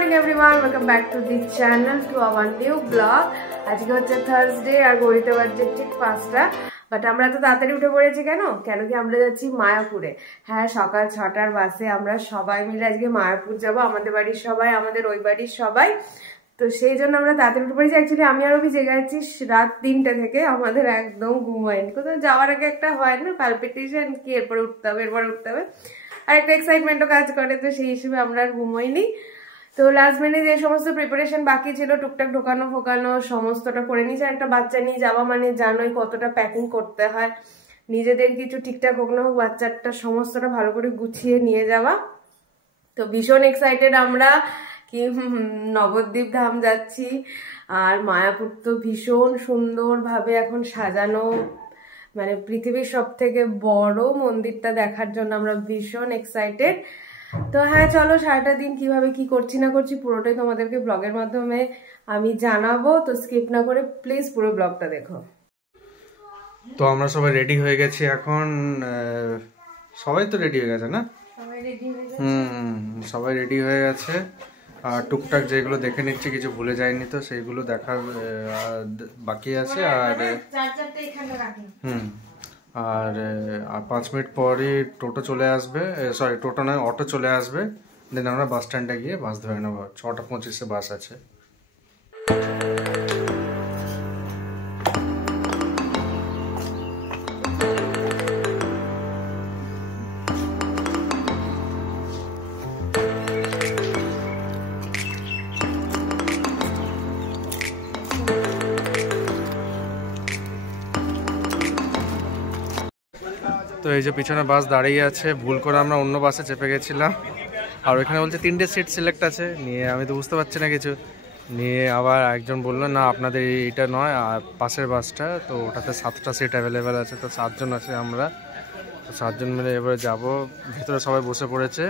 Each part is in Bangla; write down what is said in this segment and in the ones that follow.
morning everyone, welcome back to the channel to our new vlog. আজকে হচ্ছে থার্সডে আর ঘড়িতে বাজছে ঠিক 5টা। বাট আমরা তো তাড়াতাড়ি উঠে পড়েছি কেন কি আমরা যাচ্ছি মায়াপুরে। হ্যাঁ, সকাল 6টার বাসে আমরা সবাই মিলে আজকে মায়াপুর যাব, আমাদের বাড়ির সবাই, আমাদের ওই বাড়ির সবাই। তো সেই জন্য আমরা তাড়াতাড়ি উঠে পড়েছি। অ্যাকচুয়ালি আমি আর অভি জেগে আছি রাত 3টা থেকে, আমাদের একদম ঘুম হয়নি। কোথাও যাওয়ার আগে একটা হয় না প্যালপিটেশন, কি এরপরে উঠতে হবে আর একটা এক্সাইটমেন্টও কাজ করে, তো সেই হিসেবে আমরা আর ঘুম হয়নি। তো লাস্ট মিনিটে যে সমস্ত প্রিপারেশন বাকি ছিল, টুকটাক ঢোকানো ফোকানো সমস্তটা করে নিয়েছি। একটা বাচ্চা নিয়ে যাওয়া মানে জানোই কতটা প্যাকিং করতে হয়, নিজেদের কিছু ঠিকঠাক হোক না হোক বাচ্চাটা সমস্তটা ভালো করে গুছিয়ে নিয়ে যাওয়া। তো ভীষণ এক্সাইটেড আমরা কি নবদ্বীপ ধাম যাচ্ছি। আর মায়াপুর তো ভীষণ সুন্দরভাবে এখন সাজানো, মানে পৃথিবীর সব থেকে বড় মন্দিরটা দেখার জন্য আমরা ভীষণ এক্সাইটেড। তো হ্যাঁ, চলো সারাটা দিন কিভাবে কি করছি না করছি পুরোটাই তোমাদেরকে ব্লগের মাধ্যমে আমি জানাবো। তো স্কিপ না করে প্লিজ পুরো ব্লগটা দেখো। তো আমরা সবাই রেডি হয়ে গেছি এখন। সবাই তো রেডি হয়ে গেছে না? সবাই রেডি হয়ে গেছে। আর টুকটাক যেগুলো দেখে নিচ্ছি, কিছু ভুলে যায়নি তো সেইগুলো দেখার বাকি আছে। আর 5 মিনিট পরই টোটো চলে আসবে, সরি টোটো নয় অটো চলে আসবে। দেন আমরা বাস স্ট্যান্ডে গিয়ে বাস ধরে নেবো। 6:25 বাস আছে। তো এই যে পিছনে বাস দাঁড়িয়ে আছে, ভুল করে আমরা অন্য বাসে চেপে গেছিলাম। আর ওইখানে বলছে 3টে সিট সিলেক্ট আছে, নিয়ে আমি তো বুঝতে পারছি না কিছু। নিয়ে আবার একজন বললো না আপনাদের এইটা নয়, আর পাশের বাসটা, তো ওটাতে 7টা সিট অ্যাভেলেবেল আছে। তো 7 জন আছে আমরা, তো 7 জন মিলে এবারে যাব। ভেতরে সবাই বসে পড়েছে,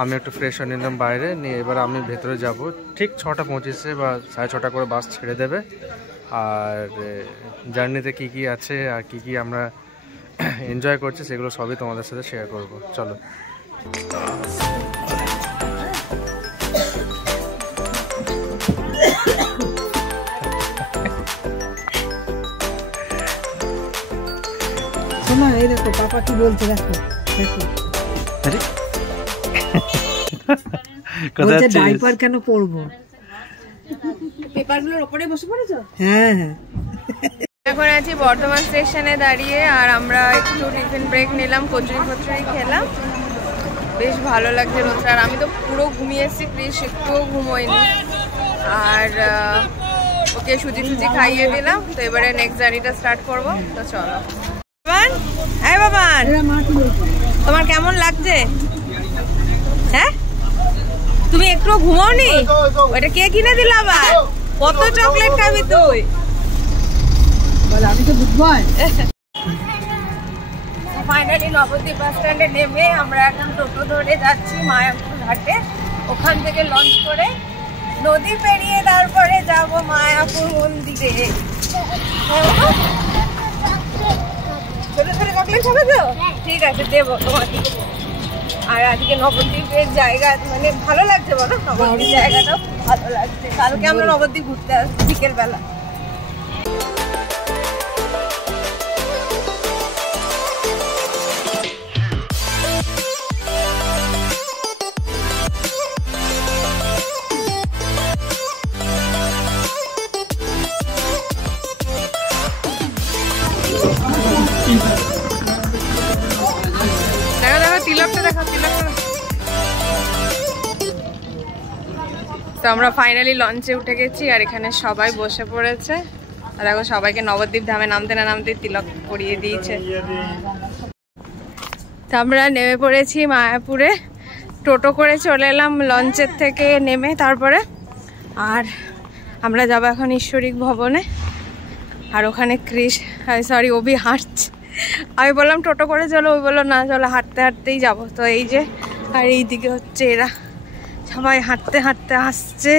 আমি একটু ফ্রেশ হয়ে নিলাম বাইরে নিয়ে। এবার আমি ভেতরে যাব। ঠিক 6:25 বা 6:30 করে বাস ছেড়ে দেবে। আর জার্নিতে কি কি আছে আর কি কি আমরা এনজয় করছি সেগুলো সবই তোমাদের সাথে শেয়ার করব। চলো। শোনো, এই দেখো পাপা কি বলছে, দেখো দেখো। বলছে ডাইপার কেন পরবো? পেপারগুলোর উপরে বসে পড়েছো? হ্যাঁ হ্যাঁ। এখন আছি বর্ধমান স্টেশনে দাঁড়িয়ে, আর আমরা একটু টিফিন ব্রেক নিলাম, কচুরি খেলাম। বেশ ভালো লাগছে রোদটা। আর আমি তো পুরো ঘুমিয়ে এসেছি, প্লিজ একটুও ঘুমোইনি। আর ওকে সুজি খাইয়ে দিলাম। তো এবারে নেক্সট জার্নিটা স্টার্ট করবো। তো চলো। বাবান, তোমার কেমন লাগছে? হ্যাঁ, তুমি একটু ঘুমাওনি? ওইটা কে কিনে দিল আবার? কত চকলেট খাবি তুই? আমি তো বুঝবো। ফাইনালি নবদ্বীপ বাস স্ট্যান্ডে নেমে আমরা এখন টোটো ধরে যাচ্ছি মায়াপুর ঘাটে। ওখান থেকে লঞ্চ করে নদী পেরিয়ে তারপরে যাব মায়াপুর মন্দিরে। ছোট ছোট চকলেট খাবে তো? ঠিক আছে, দেবো তোমাকে। আর আজকে নবদ্বীপের জায়গা মানে ভালো লাগছে, বলো? নবদ্বীপ জায়গাটাও ভালো লাগছে। কালকে আমরা নবদ্বীপ ঘুরতে আসছি বিকেল বেলা। তো আমরা ফাইনালি লঞ্চে উঠে গেছি, আর এখানে সবাই বসে পড়েছে। আর দেখো সবাইকে নবদ্বীপ ধামে নামতে না নামতে তিলক পরিয়ে দিয়েছে। তো আমরা নেমে পড়েছি মায়াপুরে। টোটো করে চলে এলাম লঞ্চের থেকে নেমে। তারপরে আর আমরা যাবো এখন ঈশ্বরিক ভবনে। আর ওখানে অভি হাঁটছে। আমি বললাম টোটো করে চলো, ওই বললো না চলো হাঁটতে হাঁটতেই যাবো। তো এই যে, আর এইদিকে হচ্ছে এরা সবাই হাঁটতে হাঁটতে আসছে।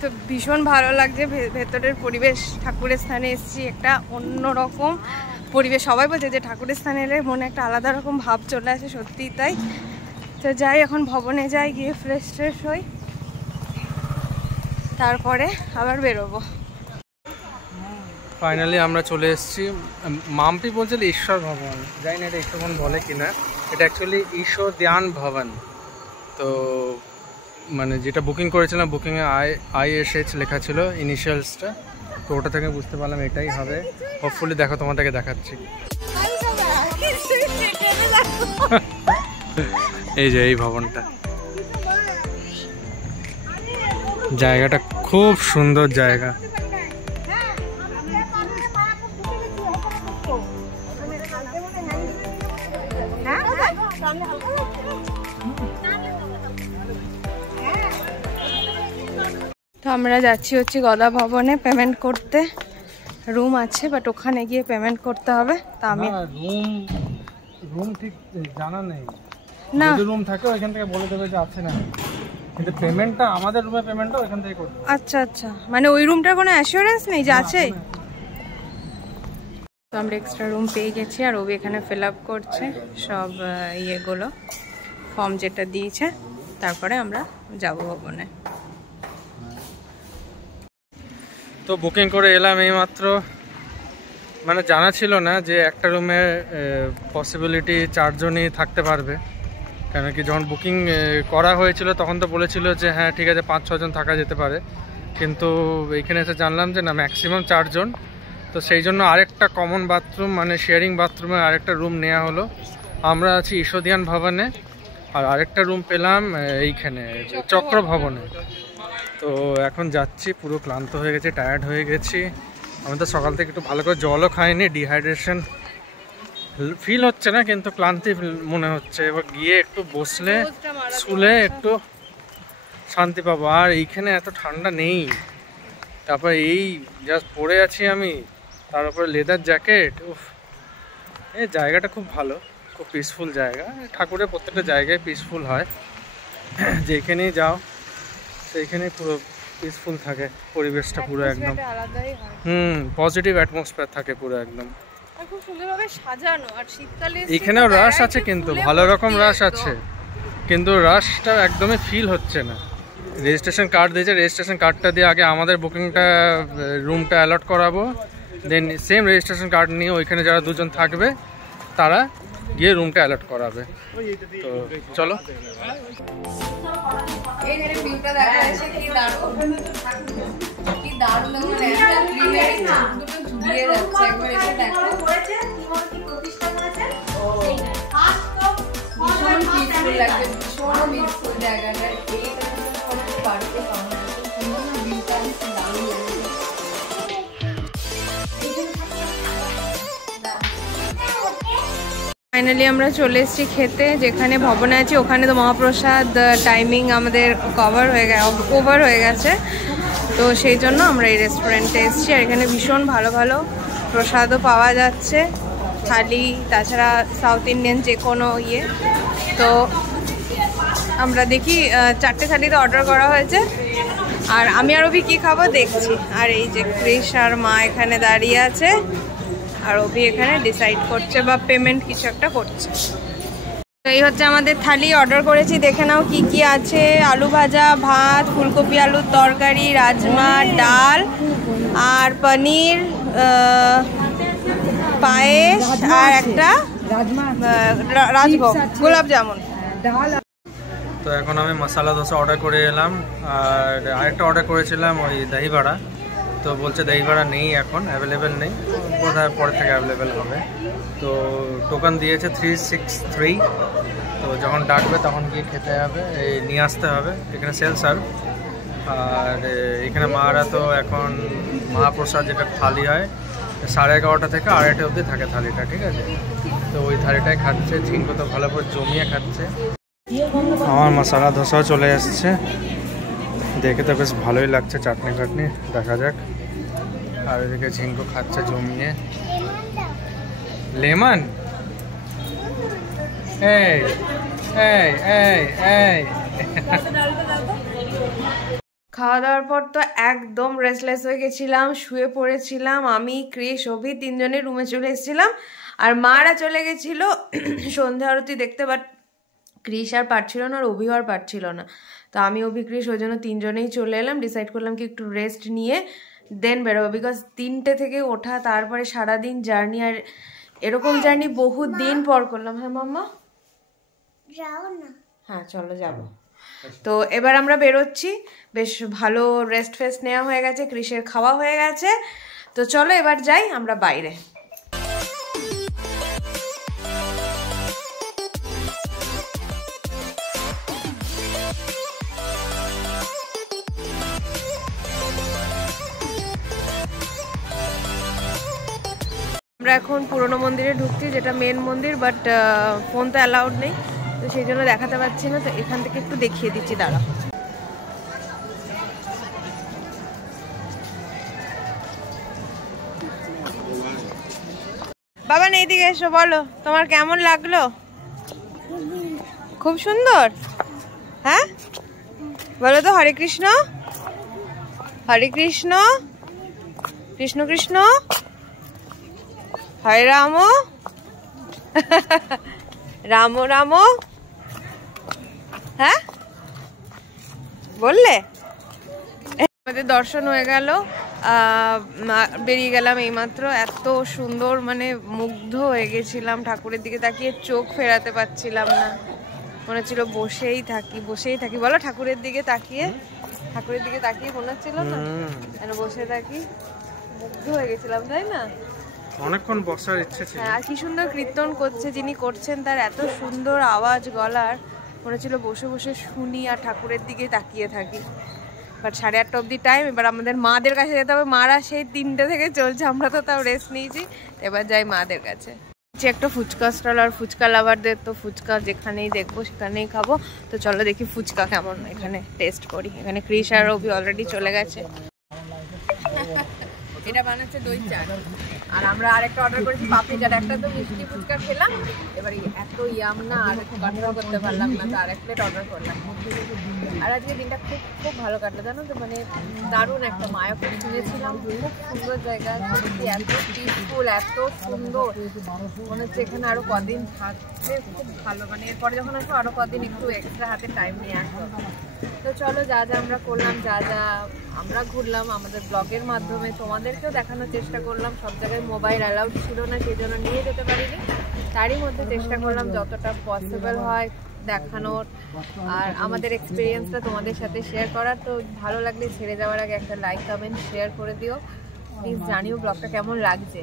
তো ভীষণ ভালো লাগছে ভেতরের পরিবেশ। ঠাকুরের স্থানে এসেছি, একটা অন্যরকম পরিবেশ। সবাই বলছে যে ঠাকুরের স্থানে এলে মনে একটা আলাদা রকম ভাব চলে আসে, সত্যিই তাই। তো যাই, এখন ভবনে যাই, গিয়ে ফ্রেশ ট্রেশ হই, তারপরে আবার বেরোবো। ফাইনালি আমরা চলে এসেছি। মাম্পি বলছিল ঈশ্বর ভবন, জানি না এটা ঈশ্বর ভবন বলে কিনা। এটা অ্যাকচুয়ালি ঈশ্বর ধ্যান ভবন। তো মানে যেটা বুকিং করেছিলাম, বুকিংয়ে ISH লেখা ছিল ইনিশিয়ালসটা, তো ওটা থেকে বুঝতে পারলাম এটাই হবে। হোপফুলি দেখো, তোমাদেরকে দেখাচ্ছি। এই যে এই ভবনটা, জায়গাটা খুব সুন্দর জায়গা। তো আমরা যাচ্ছি হচ্ছে গদা ভবনে পেমেন্ট করতে। রুম আছে, বাট ওখানে গিয়ে পেমেন্ট করতে হবে। তা আমি রুম ঠিক জানা নেই, না যদি রুম থাকে ওইখান থেকে বলে দেবে যে আছে না, কিন্তু পেমেন্টটা আমাদের রুমে পেমেন্টটা ওইখান থেকে করতে। আচ্ছা আচ্ছা, মানে ওই রুমটার কোনো অ্যাসিওরেন্স নেই যে আছে। তো আমরা এক্সট্রা রুম পেয়ে গেছি, আর ওবি এখানে ফিল আপ করছে সব ইয়েগুলো, ফর্ম যেটা দিয়েছে। তারপরে আমরা যাব ভবনে। তো বুকিং করে এলাম এইমাত্র। মানে জানা ছিল না যে একটা রুমে পসিবিলিটি 4 জনই থাকতে পারবে, কেন কি যখন বুকিং করা হয়েছিল তখন তো বলেছিল যে হ্যাঁ ঠিক আছে 5-6 জন থাকা যেতে পারে, কিন্তু এইখানে এসে জানলাম যে না, ম্যাক্সিমাম 4 জন। তো সেই জন্য আরেকটা কমন বাথরুম, মানে শেয়ারিং বাথরুমে আরেকটা রুম নেওয়া হলো। আমরা আছি ঈশ্বরধ্যান ভবনে, আর আরেকটা রুম পেলাম এইখানে চক্র ভবনে। তো এখন যাচ্ছি, পুরো ক্লান্ত হয়ে গেছি, টায়ার্ড হয়ে গেছি। আমি তো সকাল থেকে একটু ভালো করে জলও খাইনি, ডিহাইড্রেশন ফিল হচ্ছে না, কিন্তু ক্লান্তি মনে হচ্ছে। এবার গিয়ে একটু বসলে শুলে একটু শান্তি পাবো। আর এইখানে এত ঠান্ডা নেই। তারপর এই জাস্ট পরে আছি আমি, তার উপরে লেদার জ্যাকেট। উফ, এই জায়গাটা খুব ভালো, খুব পিসফুল জায়গা। ঠাকুরের প্রত্যেকটা জায়গায় পিসফুল হয়, যেখানেই যাও সেইখানে পুরো পিসফুল থাকে পরিবেশটা, পুরো একদম পজিটিভ অ্যাটমসফিয়ার থাকে পুরো একদম। খুব সুন্দরভাবে সাজানো। আর শীতকালে এখানেও রাশ আছে, কিন্তু ভালো রকম রাশ আছে, কিন্তু রাশটা একদমই ফিল হচ্ছে না। রেজিস্ট্রেশন কার্ড দিয়েছে, রেজিস্ট্রেশন কার্ডটা দিয়ে আগে আমাদের বুকিংটা, রুমটা অ্যালট করাবো, দেন সেম রেজিস্ট্রেশন কার্ড নিয়ে ওইখানে যারা 2 জন থাকবে তারা গিয়ে রুমটা অ্যালট করাবে। তো চলো। এইখানে ভিউটা দেখা যাচ্ছে, কি দারুণ, কি দারুণ। মানে একটা গ্রিনারি দুটো ঝুলিয়ে যাচ্ছে একবার। এসে দেখো কি প্রতিষ্ঠা করেছে। ও ফার্স্ট তো ভীষণ পিসফুল লাগবে, ভীষণ পিসফুল জায়গাটা। এইটা কোনো পার্কে পাওয়া যায়, সুন্দর ভিউটা দারুণ লাগে। ফাইনালি আমরা চলে এসেছি খেতে, যেখানে ভবনে আছি ওখানে তো মহাপ্রসাদ টাইমিং আমাদের ওভার হয়ে গেছে। তো সেই জন্য আমরা এই রেস্টুরেন্টে এসেছি। আর এখানে ভীষণ ভালো ভালো প্রসাদও পাওয়া যাচ্ছে, থালি, তাছাড়া সাউথ ইন্ডিয়ান যে কোনো ইয়ে। তো আমরা দেখি 4টে থালিতে অর্ডার করা হয়েছে। আর আমি আর অভি কী খাবো দেখছি। আর এই যে ক্রিশ আর মা এখানে দাঁড়িয়ে আছে, আর অভি এখানে ডিসাইড করছে বা পেমেন্ট কিছু একটা করছে। তো এই হচ্ছে আমাদের থালি, অর্ডার করেছি। দেখে নাও কি কি আছে। আলু ভাজা, ভাত, ফুলকপি আলুর তরকারি, রাজমা, ডাল, আর পনির, পায়েস, আর একটা রাজভোগ, গোলাপ জামুন। তো এখন আমি মশলা দোসা অর্ডার করে এলাম, আর আরেকটা অর্ডার করেছিলাম ওই দহি বড়া। তো বলছে দহি বড়া নেই, এখন অ্যাভেলেবেল নেই, বোধহয় পরে থেকে অ্যাভেলেবেল হবে। তো টোকেন দিয়েছে 363। তো যখন ডাকবে তখন গিয়ে খেতে হবে, এই নিয়ে আসতে হবে। এখানে সেল সার্ভ। আর এখানে মারা তো এখন মহাপ্রসাদ যেটা থালি হয় 11:30 থেকে 2:30 অবধি থাকে থালিটা, ঠিক আছে। তো ওই থালিটাই খাচ্ছে, ঝিঙ্গো তো ভালো করে জমিয়ে খাচ্ছে। আমার মশলা ধোসাও চলে আসছে, দেখে তো বেশ ভালোই লাগছে, চাটনি টাটনি দেখা যাক। আর এদিকে ঝিঙ্গো খাচ্ছে জমিয়ে। লেমন, এই এই এই এই খাওয়া দাওয়ার পর তো একদম রেস্টলেস হয়ে গেছিলাম, শুয়ে পড়েছিলাম। আমি, ক্রিস, অভি তিনজনের রুমে চলে এসেছিলাম। আর মারা চলে গেছিলো সন্ধ্যা আরতি দেখতে, বাট ক্রিস আর পারছিল না আর অভিও আর পারছিল না। তো আমি, অভি, ক্রিস ওই জন্য তিনজনেই চলে এলাম। ডিসাইড করলাম কি একটু রেস্ট নিয়ে দেন বেরোবো, বিকজ 3টে থেকে ওঠা, তারপরে সারাদিন জার্নি, আর এরকম জার্নি বহু দিন পর করলাম। হ্যাঁ মাম্মা যাও না? হ্যাঁ চলো যাবো। তো এবার আমরা বেরোচ্ছি, বেশ ভালো রেস্ট ফেস্ট নেওয়া হয়ে গেছে, ক্রিসের খাওয়া হয়ে গেছে। তো চলো এবার যাই আমরা বাইরে। আমরা এখন পুরনো মন্দিরে ঢুকছি, যেটা মেন মন্দির, বাট ফোন তো অ্যালাউড নেই, তো সেই জন্য দেখাতে পারছি না। তো এখান থেকে একটু দেখিয়ে দিচ্ছি, দাঁড়া। বাবা এইদিকে এসো, বলো তোমার কেমন লাগলো? খুব সুন্দর। হ্যাঁ বলো তো, হরে কৃষ্ণ, হরে কৃষ্ণ, কৃষ্ণ কৃষ্ণ, হরে রাম, রাম রাম। হ্যাঁ বললে? আমাদের দর্শন হয়ে গেল, বেরিয়ে গেলাম এইমাত্র। এত সুন্দর, মানে মুগ্ধ হয়ে গেছিলাম ঠাকুরের দিকে তাকিয়ে, চোখ ফেরাতে পারছিলাম না, মনে হচ্ছিল বসেই থাকি বসেই থাকি। বলো ঠাকুরের দিকে তাকিয়ে, ঠাকুরের দিকে তাকিয়ে মনে হচ্ছিল না যেন বসে থাকি, মুগ্ধ হয়ে গেছিলাম, তাই না? অনেকক্ষণ বসার ইচ্ছে ছিল। আর কি সুন্দর কীর্তন করছে যিনি করছেন, তার এত সুন্দর আওয়াজ গলার, মনে ছিল বসে বসে শুনি আর ঠাকুরের দিকে তাকিয়ে থাকি। বাট 8:30 অবধি টাইম, এবার আমাদের মাদের কাছে যেতে হবে। মারা সেই 3টে থেকে চলছে, আমরা তো তাও রেস্ট নিয়েছি, এবার যাই মাদের কাছে। একটা ফুচকা স্টল, আর ফুচকা লাভারদের তো ফুচকা যেখানেই দেখবো সেখানেই খাবো। তো চলো দেখি ফুচকা কেমন এখানে টেস্ট করি। এখানে ক্রিস আর অভি অলরেডি চলে গেছে। এটা বানাচ্ছে দই চাট, আর আমরা আরেকটা অর্ডার করেছি পাপড়ি চাট। একটা তো মিষ্টি ফুচকা খেলাম, এবার এত ইয়াম না আর কন্ট্রোল করতে পারলাম না, তো আরেক প্লেট অর্ডার করলাম। আর আজকে দিনটা খুব খুব ভালো কাটলো, জানো তো, মানে দারুণ একটা মায়াপুর শুনেছিলাম, খুব সুন্দর জায়গা, সত্যি এত পিসফুল, এত সুন্দর, মনে হচ্ছে এখানে আরো কদিন থাকলে খুব ভালো। মানে এরপরে যখন আসবো আরো কদিন একটু এক্সট্রা হাতে টাইম নিয়ে আসবো। তো চলো যা যা আমরা করলাম, যা যা আমরা ঘুরলাম আমাদের ব্লগের মাধ্যমে তোমাদেরকেও দেখানোর চেষ্টা করলাম। সব জায়গায় মোবাইল অ্যালাউড ছিল না, সেই জন্য নিয়ে যেতে পারিনি, তারই মধ্যে চেষ্টা করলাম যতটা পসিবল হয় দেখানোর আর আমাদের এক্সপিরিয়েন্সটা তোমাদের সাথে শেয়ার করার। তো ভালো লাগলে ছেড়ে যাওয়ার আগে একটা লাইক, কমেন্ট, শেয়ার করে দিও প্লিজ, জানিও ব্লগটা কেমন লাগছে।